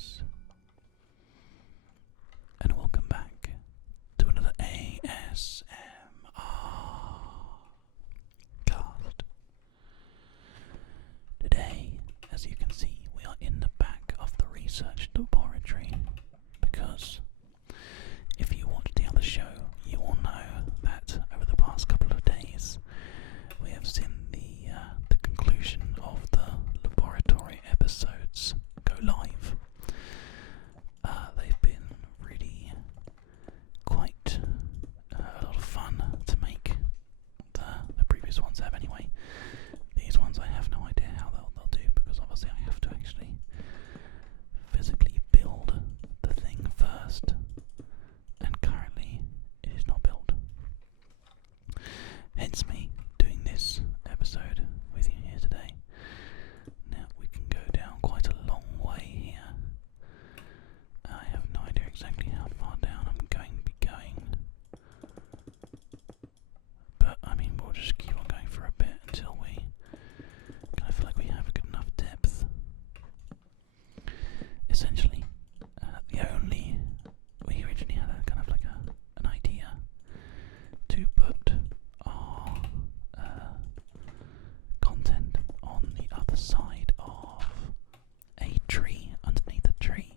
Greetings, and welcome back to another ASMRCast. Today, as you can see, we are in the back of the research laboratory because if you watched the other show, you will know that over the past couple of days we have seen the conclusion of the laboratory episodes go live. They've been really quite a lot of fun to make. The previous ones have anyway. These ones I have no idea how they'll do, because obviously I have to actually physically build the thing first, and currently it is not built. Hence me doing this episode with you here today. Now we can go down quite a long way here. I have no idea exactly how far down I'm going to be going, but I mean we'll just keep on going for a bit until we kind of feel like we have a good enough depth. Essentially, we originally had a kind of like an idea to put our content on the other side of a tree, underneath a tree,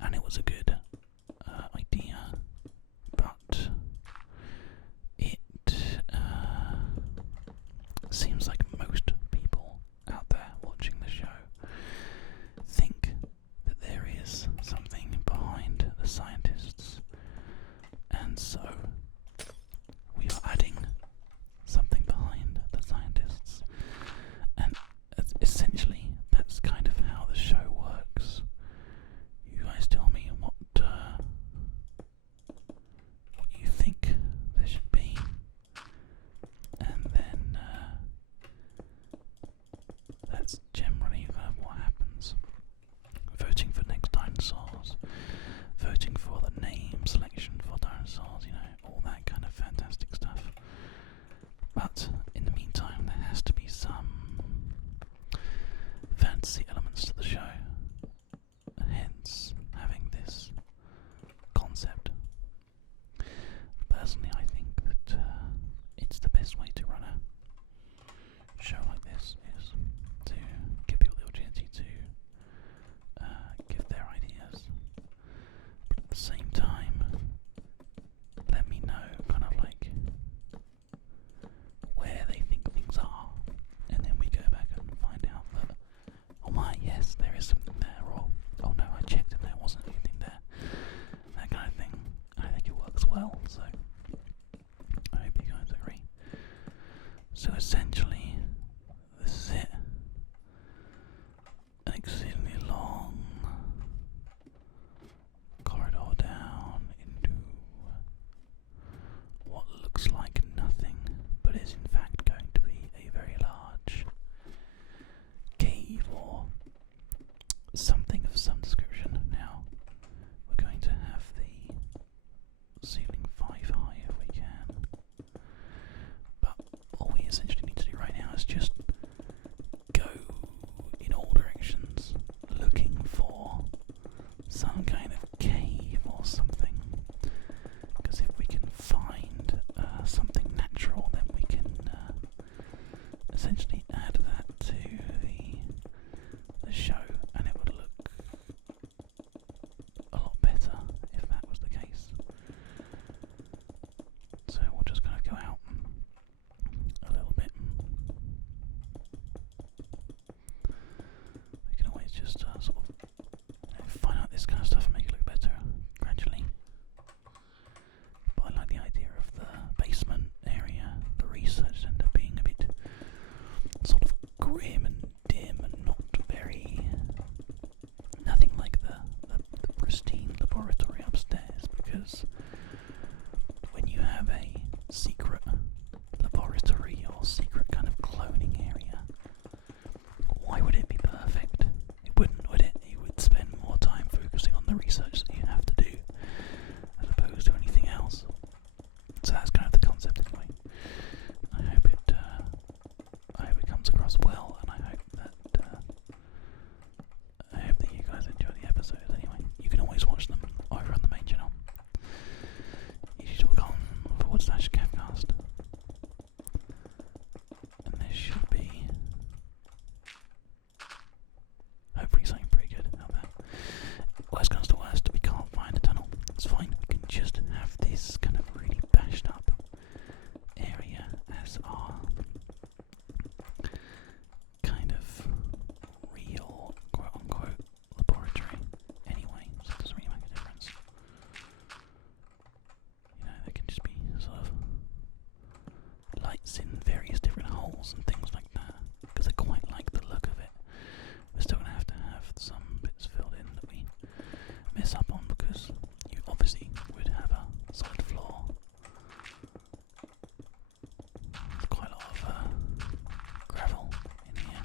and it was a good idea, but it seems like most people out there watching the show think that there is something behind the scientists, and so we are adding something behind the scientists, and essentially that's kind of how the show works. You guys tell me what you think there should be, and then that's generally kind of what happens. Voting for next dinosaurs, voting for the name selection for dinosaurs, all that kind of fantastic stuff. But in the meantime, there has to be some fantasy elements to the show, hence having this concept. Personally, I think that it's the best way to run a show like this, is to give people the opportunity to give their ideas, but at the same time let me know kind of like where they think things are, and then we go back and find out that, oh my, yes, there is something there, or oh no, I checked and there wasn't anything there, that kind of thing. I think it works well, so I hope you guys agree. So essentially, this is it. An exceedingly long corridor down into what looks like nothing, but is in fact going to be a very large cave or mess up on because you obviously would have a solid floor. There's quite a lot of gravel in here.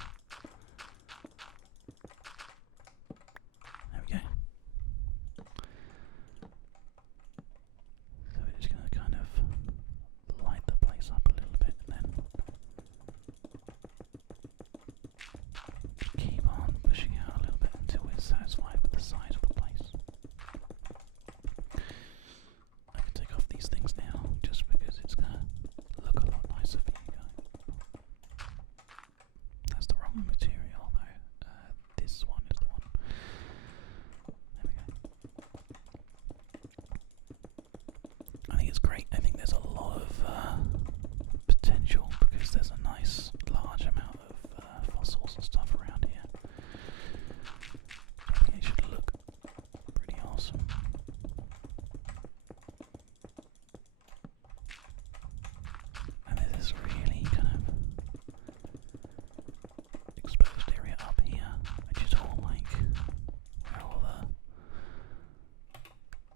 There we go. So we're just going to kind of light the place up a little bit and then keep on pushing out a little bit until we're satisfied with the size of the place. I can take off these things now just because it's going to look a lot nicer for you guys. That's the wrong material though. This one is the one. There we go. I think it's great. I think there's a lot of potential because there's a nice large amount of fossils and stuff around here. I think it should look pretty awesome. And there's this really kind of exposed area up here, which is all like where all the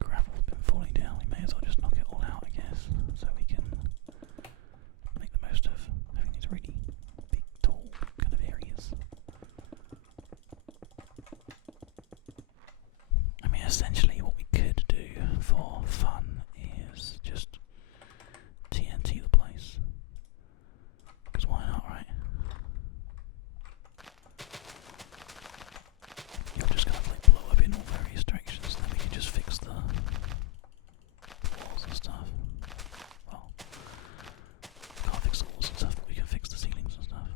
gravel's been falling down. We may as well just knock it all out, I guess, so we can make the most of having these really big, tall kind of areas. I mean, essentially what we could do for fun is just TNT the place. Because why not, right? You're just going to like blow up in all various directions, then we can just fix the walls and stuff. Well, we can't fix the walls and stuff, but we can fix the ceilings and stuff.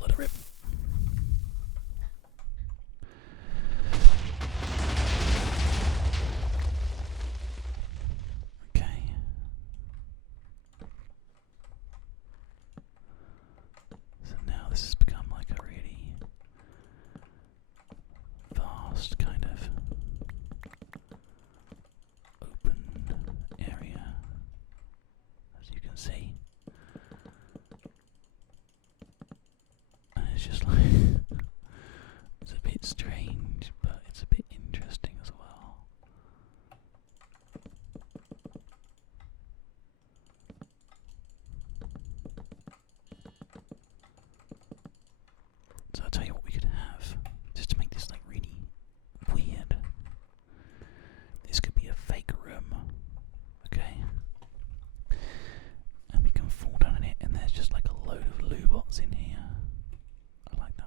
Let it rip. Okay. So now this has become like a really vast kind of open area, as you can see. And it's just like, it's a bit strange, but it's a bit interesting as well. So I'll tell you what we could have, just to make this like really weird. This could be a fake room, okay? And we can fall down in it, and there's just like a load of loo bots in here. I like that.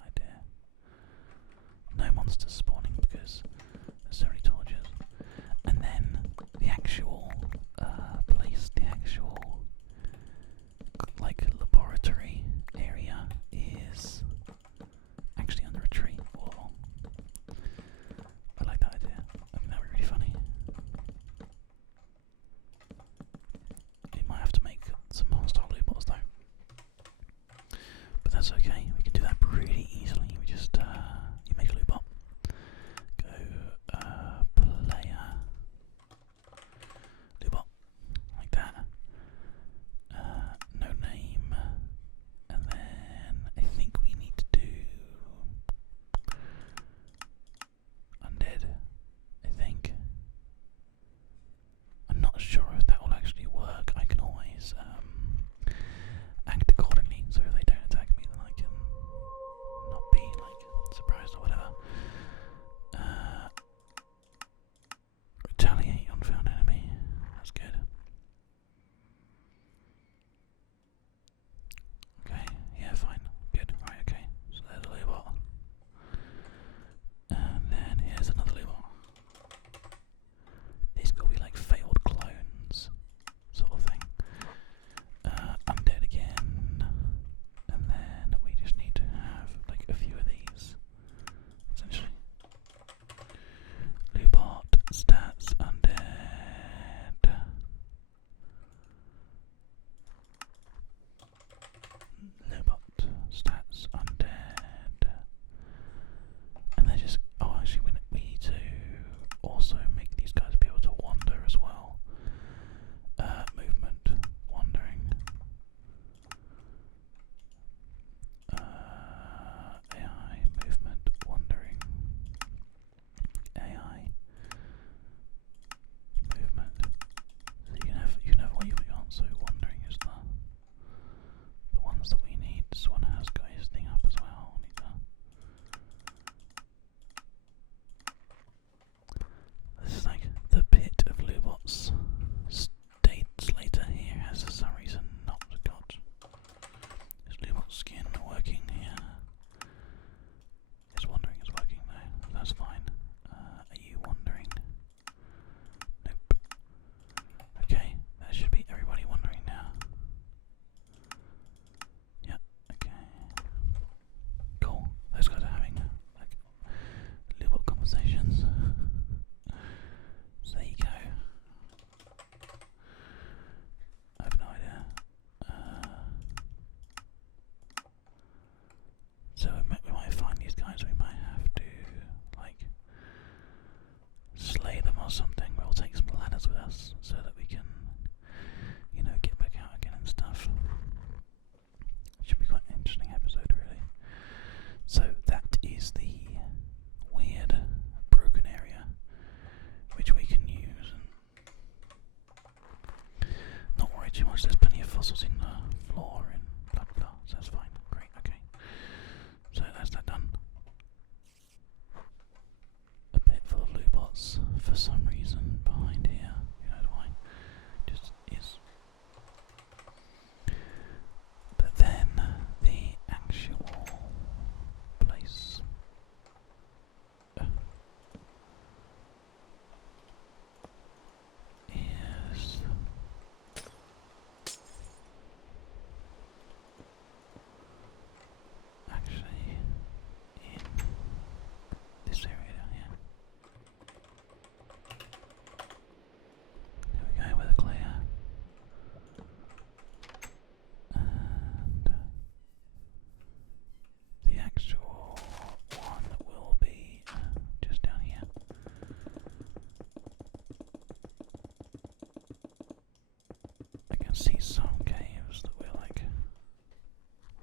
see some caves that we're like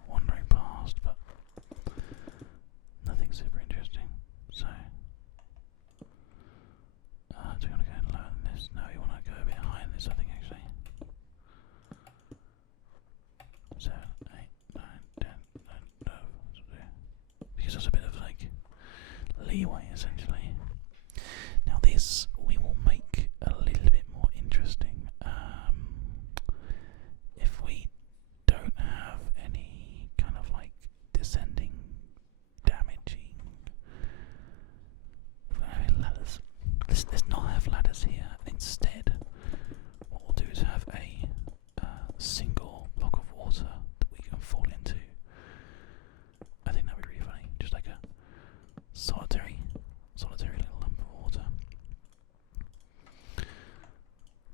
wandering past, but nothing super interesting. So, do you want to go lower than this? No, you want to go a bit higher than this, I think, actually. 7, 8, 9, 10, 11, 12. Because there's a bit of like leeway, essentially. Now, this we will make a little bit more interesting. If we don't have any kind of like descending, damaging ladders. Let's not have ladders here. Instead, what we'll do is have a single block of water that we can fall into. I think that would be really funny. Just like a solitary little lump of water.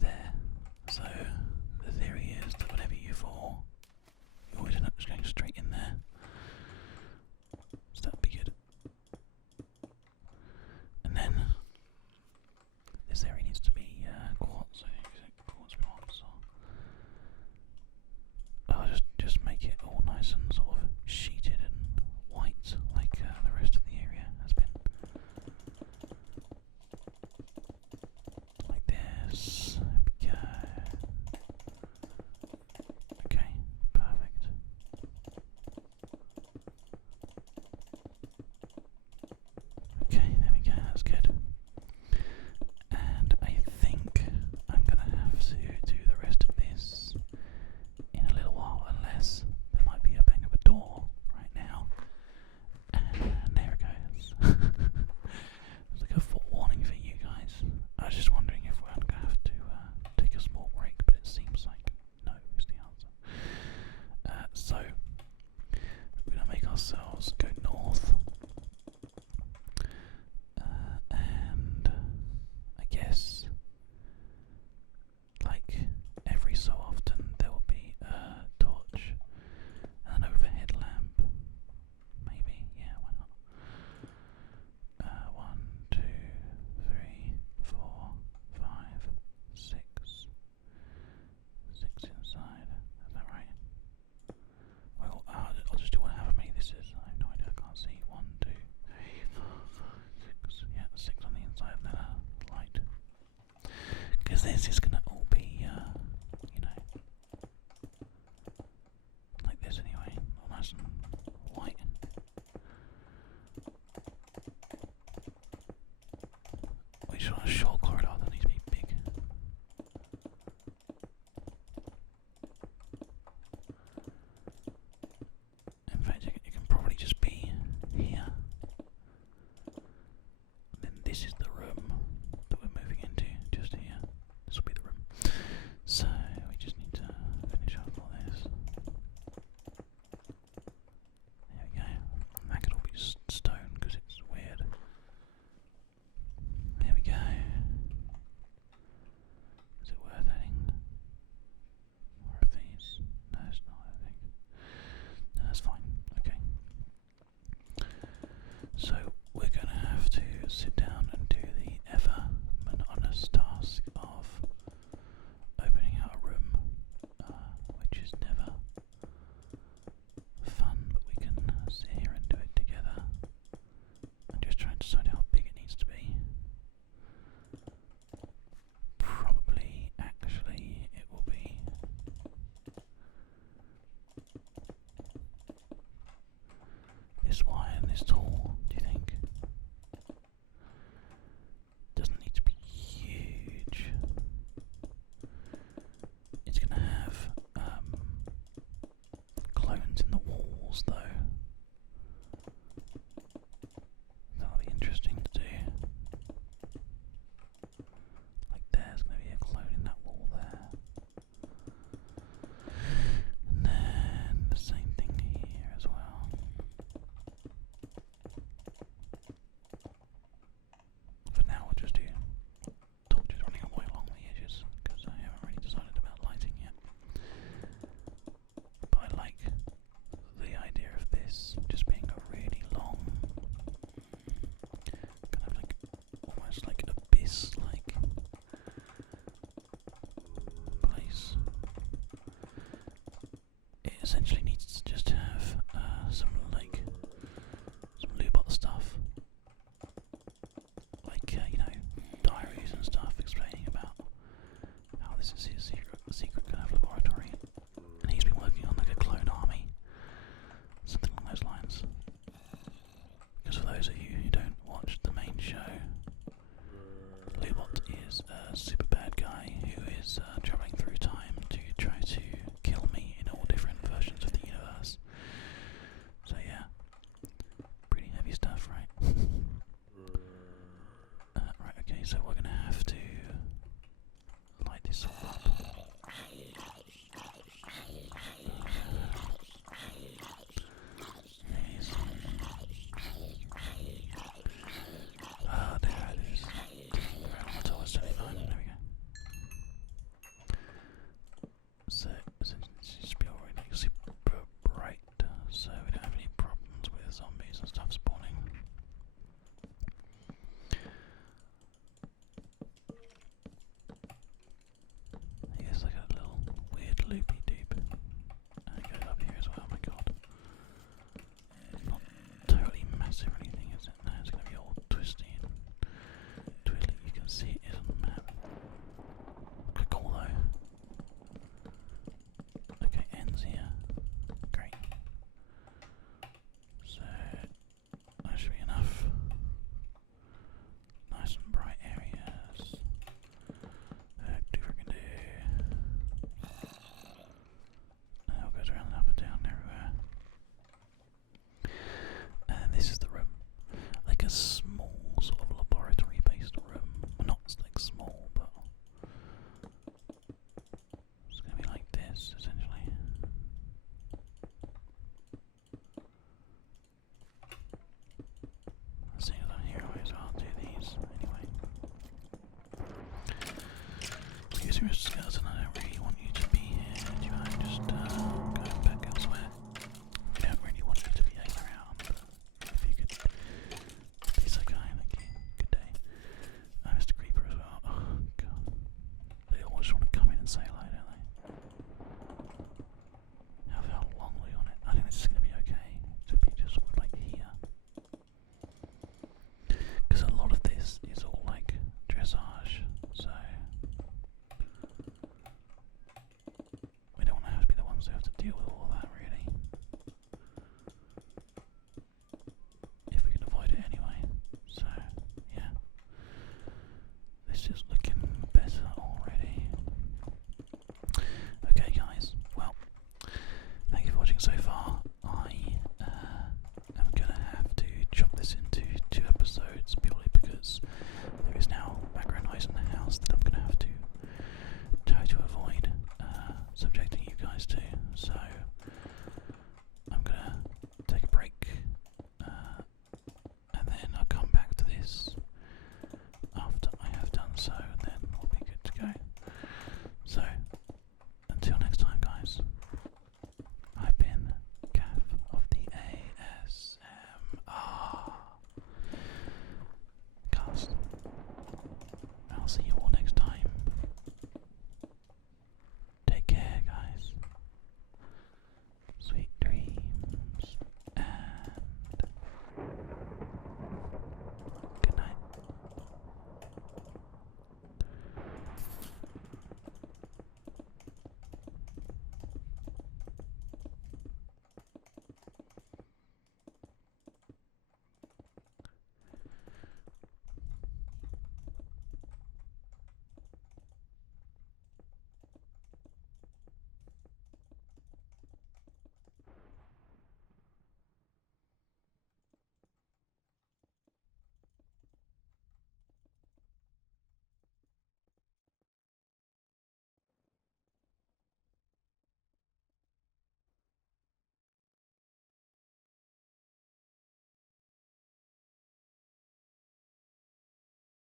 There. So the theory is that whenever you fall, you always end up just going straight in there. So that would be good. And then this area needs to be quartz. I think quartz blocks. I'll just make it all nice and sort of sheeted and white, like the rest of the area has been. Like this. There we go. Okay, perfect. Okay, there we go, that's good. And I think I'm gonna have to do the rest of this in a little while, unless there might be a bang of a door right now. And there it goes. It's like a forewarning for you guys. I was just wondering if we're gonna have to take a small break, but it seems like no is the answer. So we're gonna make ourselves go north. And I guess like every so often there will be a torch and an overhead lamp. Maybe, yeah, why not? 1, 2, 3, 4, 5, 6. 6 inside. Is that right? Well, I'll just do however many this is. I have no idea. I can't see. 1, 2, 3, 4, 5, 6. Yeah, 6 on the inside and then a light. Because this is gonna all be, you know, like this anyway. All nice and white. We should on a short